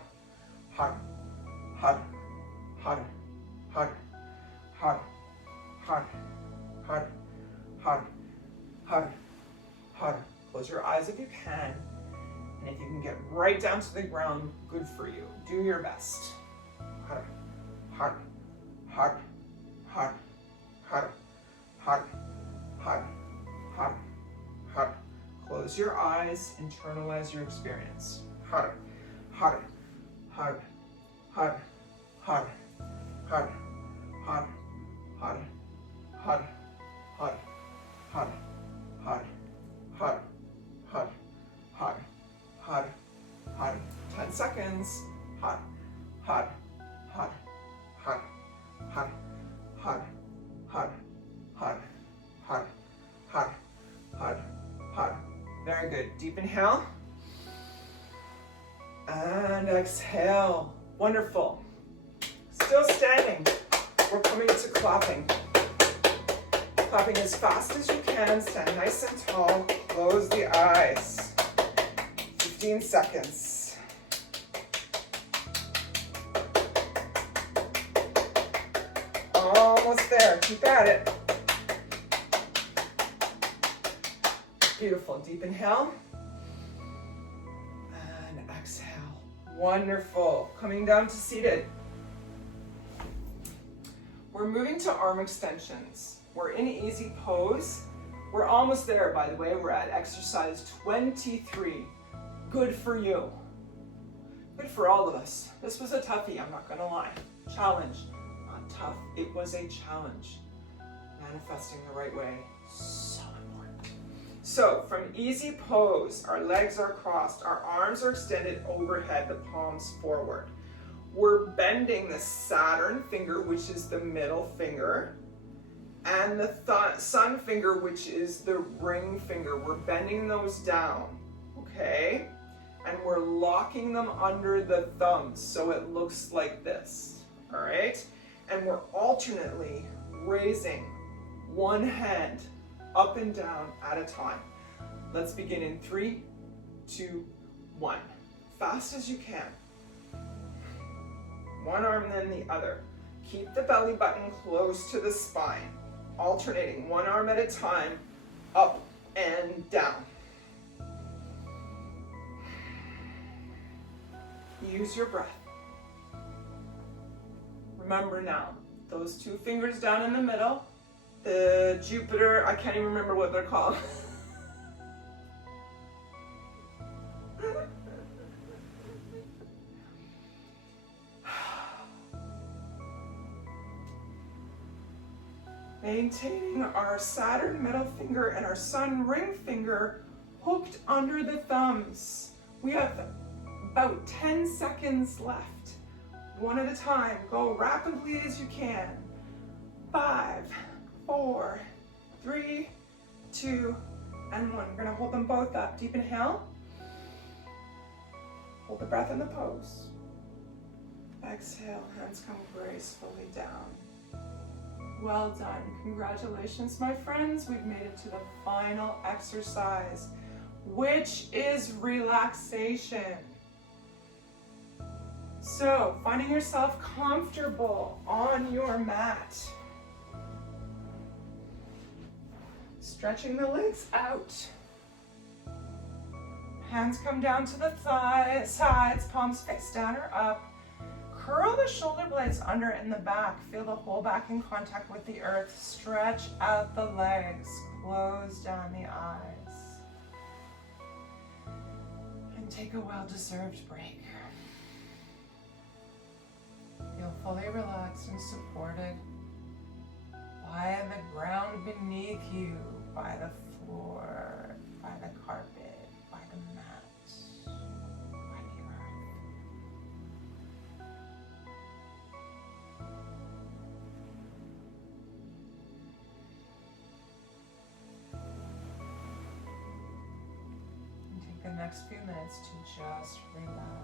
har, har, har, har, har, har, har, har, har, har. Close your eyes if you can. And if you can get right down to the ground, good for you. Do your best. Har, har, har, har, har, har, har, har, har. Close your eyes, internalize your experience. Har, har, har, har, har, har, har, har, har, har, har, har, har, har, har, har, har. 10 seconds. Har, har, har, har, har, har, har, har, har, har, har, har. Very good. Deep inhale. And exhale. Wonderful. Still standing. We're coming to clapping. Clapping as fast as you can. Stand nice and tall. Close the eyes. 15 seconds. Almost there. Keep at it. Beautiful. Deep inhale. And exhale. Wonderful. Coming down to seated. We're moving to arm extensions. We're in easy pose. We're almost there, by the way. We're at exercise 23. Good for you. Good for all of us. This was a toughie, I'm not gonna lie. Challenge. Not tough. It was a challenge. Manifesting the right way. So important. So, from easy pose, our legs are crossed, our arms are extended overhead, the palms forward. We're bending the Saturn finger, which is the middle finger, and the sun finger, which is the ring finger. We're bending those down, okay? And we're locking them under the thumbs, so it looks like this, all right? And we're alternately raising one hand up and down at a time. Let's begin in 3, 2, 1. Fast as you can. One arm, then the other. Keep the belly button close to the spine. Alternating one arm at a time, up and down. Use your breath. Remember now, those two fingers down in the middle, the Jupiter, I can't even remember what they're called. Maintaining our Saturn middle finger and our sun ring finger hooked under the thumbs. We have about 10 seconds left. One at a time. Go rapidly as you can. 5, 4, 3, 2, and 1. We're gonna hold them both up. Deep inhale. Hold the breath in the pose. Exhale, hands come gracefully down. Well done. Congratulations, my friends. We've made it to the final exercise, which is relaxation. So, finding yourself comfortable on your mat. Stretching the legs out. Hands come down to the thighs, sides, palms face down or up. Curl the shoulder blades under and the back. Feel the whole back in contact with the earth. Stretch out the legs. Close down the eyes. And take a well-deserved break. Feel fully relaxed and supported by the ground beneath you, by the floor, by the carpet, by the mat, by the earth. And take the next few minutes to just relax.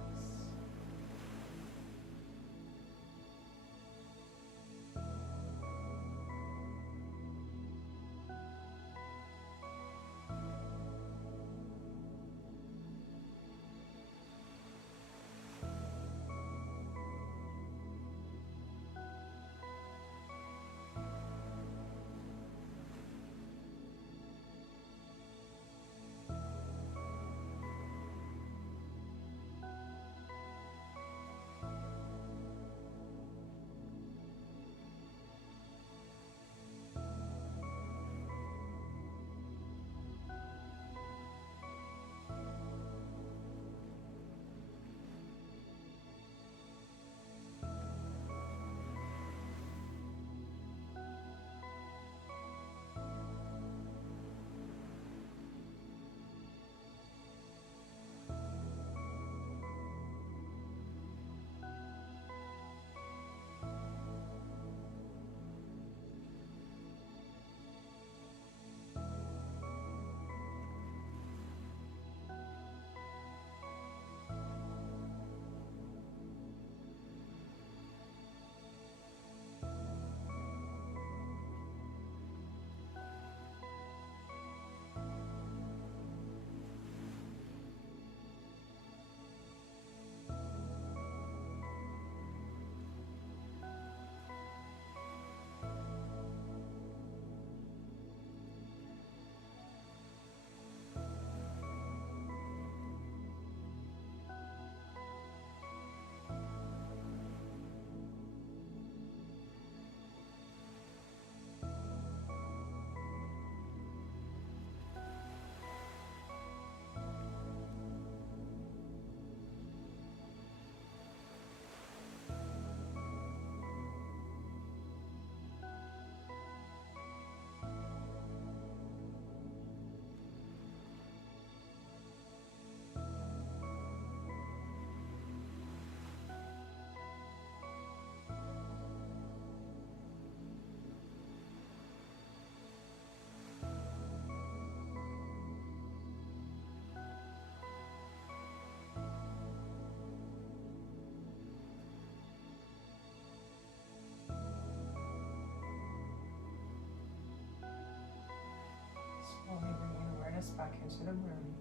Slowly bringing awareness back into the room,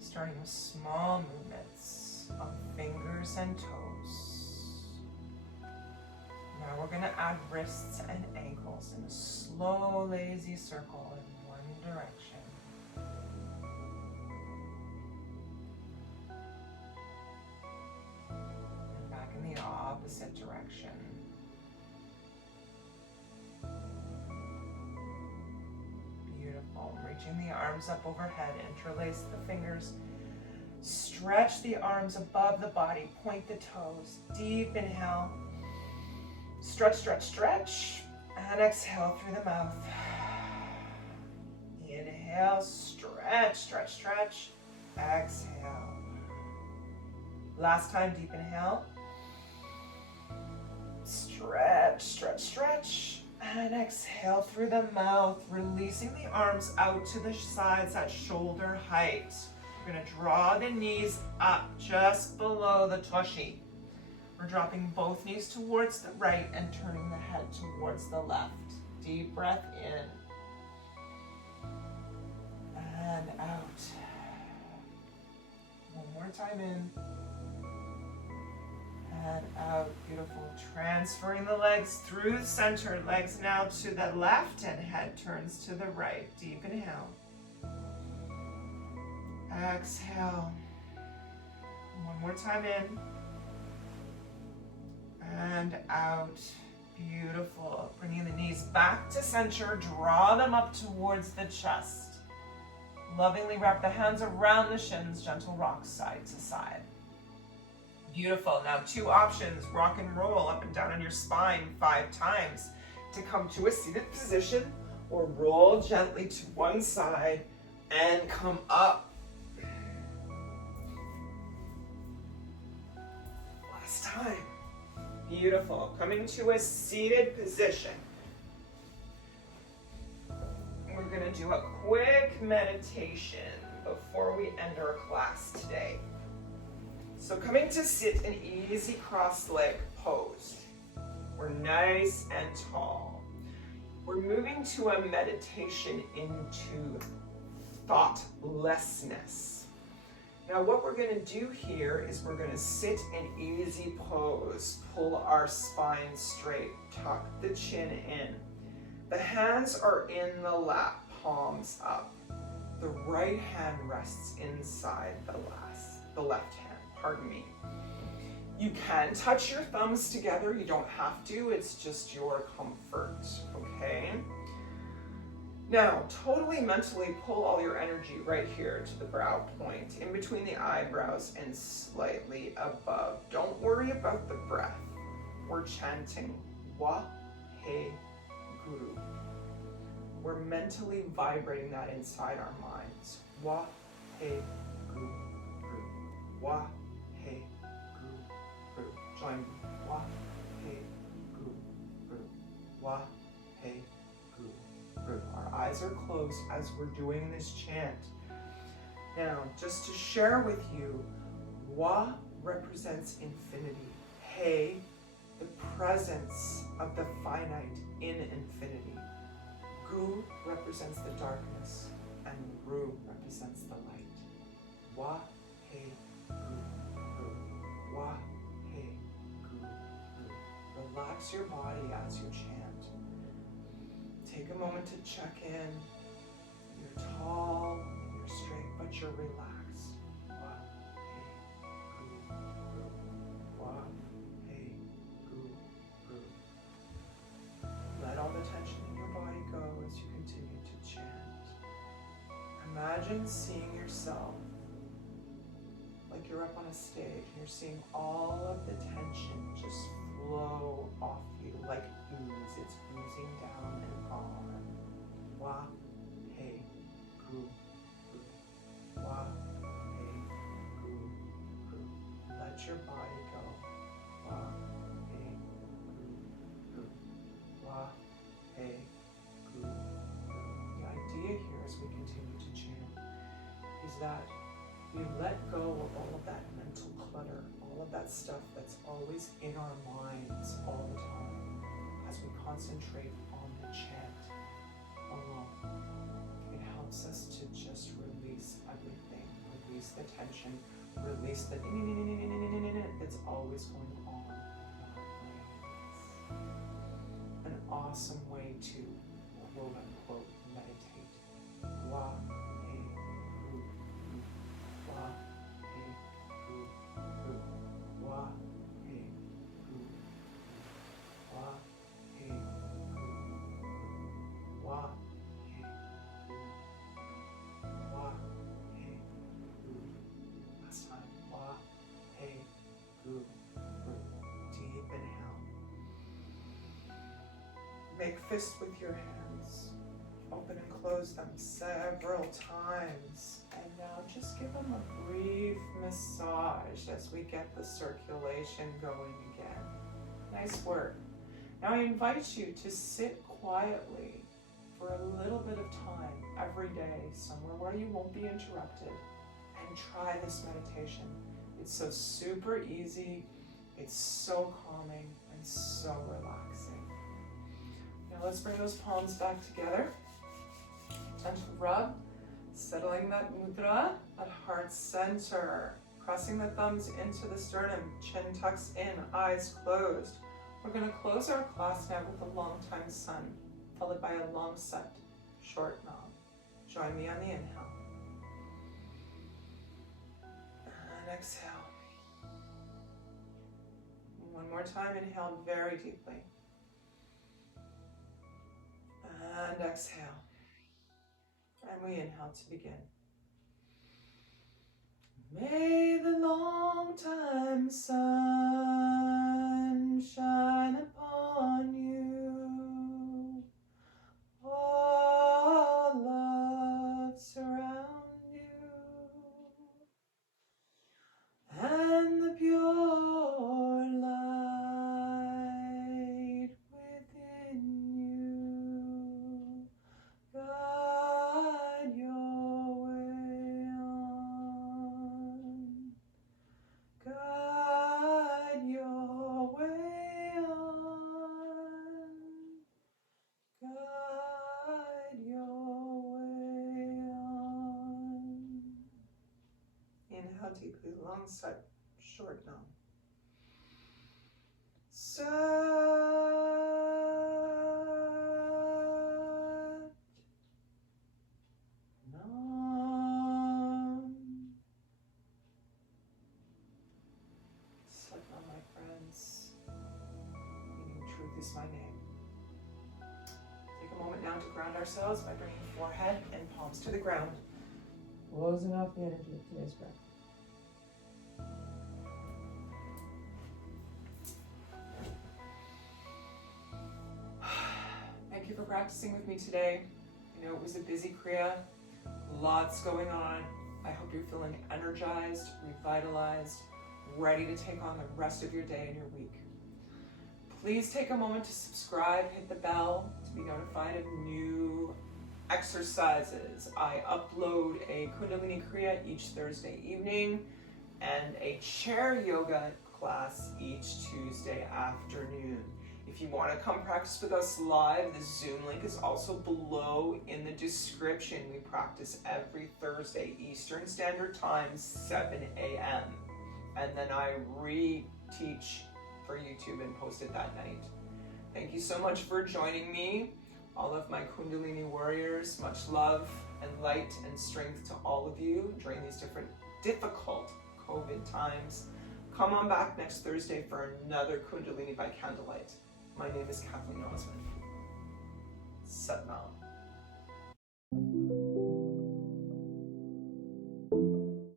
starting with small movements of fingers and toes. Now we're going to add wrists and ankles in a slow, lazy circle in one direction. And back in the opposite direction. Reaching the arms up overhead, interlace the fingers, stretch the arms above the body, point the toes, deep inhale, stretch, stretch, stretch, and exhale through the mouth. Inhale, stretch, stretch, stretch, exhale. Last time, deep inhale, stretch, stretch, stretch. And exhale through the mouth, releasing the arms out to the sides at shoulder height. We're gonna draw the knees up just below the tushy. We're dropping both knees towards the right and turning the head towards the left. Deep breath in. And out. One more time in. And out. Beautiful. Transferring the legs through the center. Legs now to the left and head turns to the right. Deep inhale. Exhale. One more time in. And out. Beautiful. Bringing the knees back to center. Draw them up towards the chest. Lovingly wrap the hands around the shins. Gentle rock side to side. Beautiful. Now 2 options. Rock and roll up and down on your spine 5 times to come to a seated position, or roll gently to one side and come up. Last time. Beautiful. Coming to a seated position. We're going to do a quick meditation before we end our class today. So coming to sit in easy crossed leg pose. We're nice and tall. We're moving to a meditation into thoughtlessness. Now what we're going to do here is we're going to sit in easy pose. Pull our spine straight. Tuck the chin in. The hands are in the lap, palms up. The right hand rests inside the left hand, pardon me. You can touch your thumbs together, you don't have to, it's just your comfort, okay? Now, totally mentally pull all your energy right here to the brow point, in between the eyebrows and slightly above. Don't worry about the breath. We're chanting Wa He Guru. We're mentally vibrating that inside our minds. Wa He Guru. Wa He Guru. Join me. Wa He Guru. Wa He Guru. Our eyes are closed as we're doing this chant. Now, just to share with you, Wa represents infinity. He, the presence of the finite in infinity. Gu represents the darkness, and Ru represents the light. Wa He Gu. Wa He Gu. Relax your body as you chant. Take a moment to check in. You're tall, you're straight, but you're relaxed. Wa He Gu. Wa He Gu. Let all the tension in your body go as you continue to chant. Imagine seeing yourself like you're up on a stage and you're seeing all of the tension just flow off you like ooze. It's oozing down and gone. Wa He Gu. Wa He Gu. Let your body go. Wa He Gu. Wa He Gu. The idea here as we continue to chant is that we let go of all of that mental clutter, all of that stuff that's always in our minds all the time as we concentrate on the chant alone. It helps us to just release everything, release the tension, release the that's always going on in our brains. An awesome way to quote unquote meditate. Wa He Gu. Wa He Gu. Wa He Gu. Wa He Gu. Wa He Gu. Wa He Gu. Last time. Wa He Gu. Deep inhale. Make fists with your hands. Open and close them several times. And now just give them a brief massage as we get the circulation going again. Nice work. Now I invite you to sit quietly for a little bit of time every day, somewhere where you won't be interrupted. and try this meditation. It's so super easy, it's so calming and so relaxing. Now let's bring those palms back together. Gentle rub, settling that mudra, that heart center. Pressing the thumbs into the sternum, chin tucks in, eyes closed. We're going to close our class now with a long time sun, followed by a long set, short nam. Join me on the inhale. And exhale. One more time, inhale very deeply. And exhale. And we inhale to begin. May the long time sun shine upon you. All love surround you. And the pure light within you guide your way on. Guide your way on. Guide your way on. Inhale deeply, long set, short nam. Sat nam. Sat nam, my friends. Meaning truth is my name. Take a moment now to ground ourselves by bringing forehead and palms to the ground. Closing off the energy of today's breath. Thank you for practicing with me today. I know it was a busy Kriya, lots going on. I hope you're feeling energized, revitalized, ready to take on the rest of your day and your week. Please take a moment to subscribe, hit the bell to be notified of new exercises. I upload a Kundalini Kriya each Thursday evening and a chair yoga class each Tuesday afternoon. If you want to come practice with us live, the Zoom link is also below in the description. We practice every Thursday Eastern Standard Time, 7 a.m. And then I re-teach for YouTube and post it that night. Thank you so much for joining me. All of my Kundalini warriors, much love and light and strength to all of you during these difficult COVID times. Come on back next Thursday for another Kundalini by Candlelight. My name is Kathleen.osmond. Sat Nam.